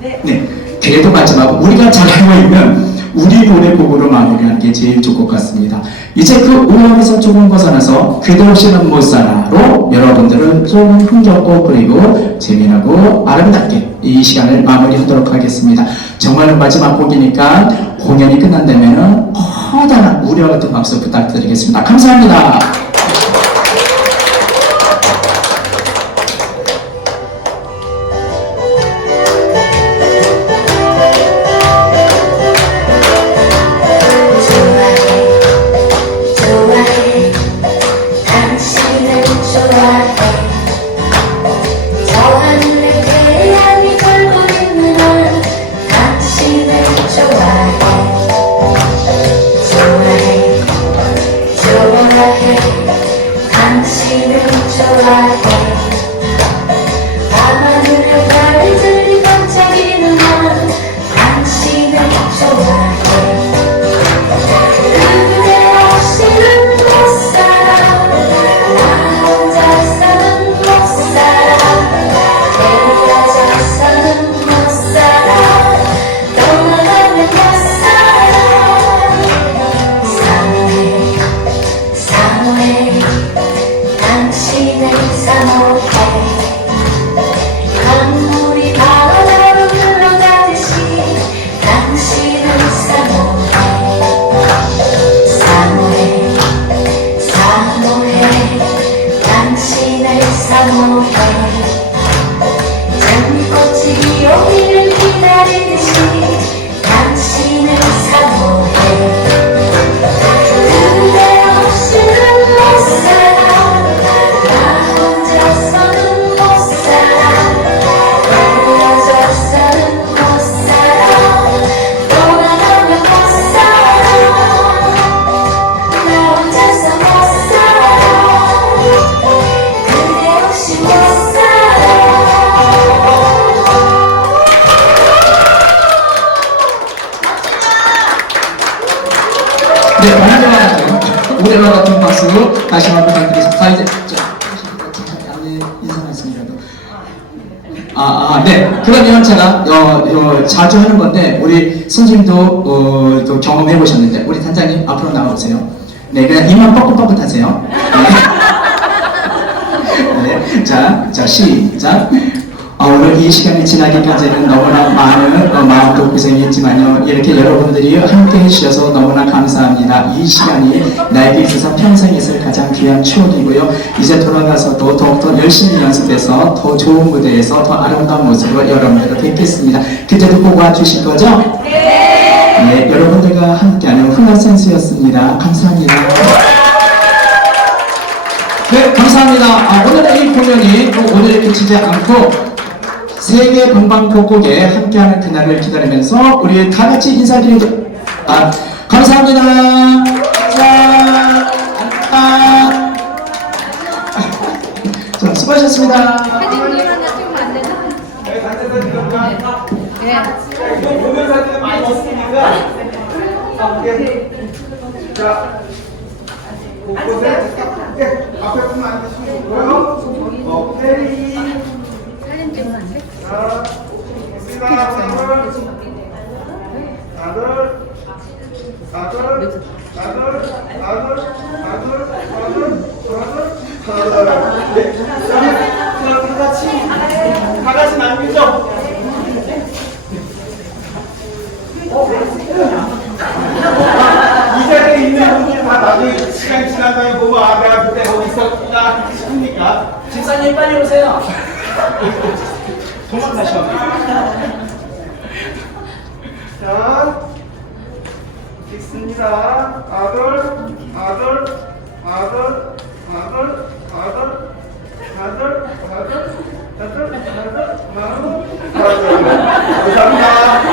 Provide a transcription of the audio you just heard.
네. 그래도 마지막 우리가 잘 알고 있는 우리 노래 곡으로 마무리하는 게 제일 좋을 것 같습니다. 이제 그 우울함에서 조금 벗어나서 없이는 못 살아로 여러분들을 조금 흥겹고 그리고 재미나고 아름답게 이 시간을 마무리하도록 하겠습니다. 정말 마지막 곡이니까 공연이 끝난다면 커다란 우리와 같은 박수 부탁드리겠습니다. 감사합니다. 날 올해와 같은 박수 다시 한번 부탁드리겠습니다. 자, 이제, 자, 안내 인사 말씀이라도. 아, 아, 네. 그러면 제가, 어, 어, 자주 하는 건데, 우리 선생님도, 어, 또 경험해 보셨는데, 우리 단장님 앞으로 나와보세요. 네, 그냥 입만 뻐긋뻐긋 하세요. 네. 네. 자, 자, 시작. 아, 오늘 이 시간이 지나기까지는 너무나 많은 어, 마음도 고생했지만요. 이렇게 여러분들이 함께 해주셔서 너무나 감사합니다. 이 시간이 나에게 있어서 평생 있을 가장 귀한 추억이고요. 이제 돌아가서도 더욱더 열심히 연습해서 더 좋은 무대에서 더 아름다운 모습으로 여러분들을 뵙겠습니다. 그때도 꼭 와주실 거죠? 네. 여러분들과 함께하는 흥화센스였습니다. 감사합니다. 네, 감사합니다. 아, 오늘의 이 공연이 또 오늘 그치지 않고 세계 동방보곡에 함께하는 그날을 기다리면서 우리 다 같이 인사드리겠습니다. 감사합니다. 자, 수고하셨습니다. 자, 곳곳에 앞에 보면 안 되시고요. 오케이. 시간이 지난 다음에 보고 아가 그때 어디 있었구나 싶으니까 집사님 빨리 오세요 도망가셔 자 읽습니다 아들 아들 아들 아들 아들 아들 아들 아들 아들 아들 아들 감사합니다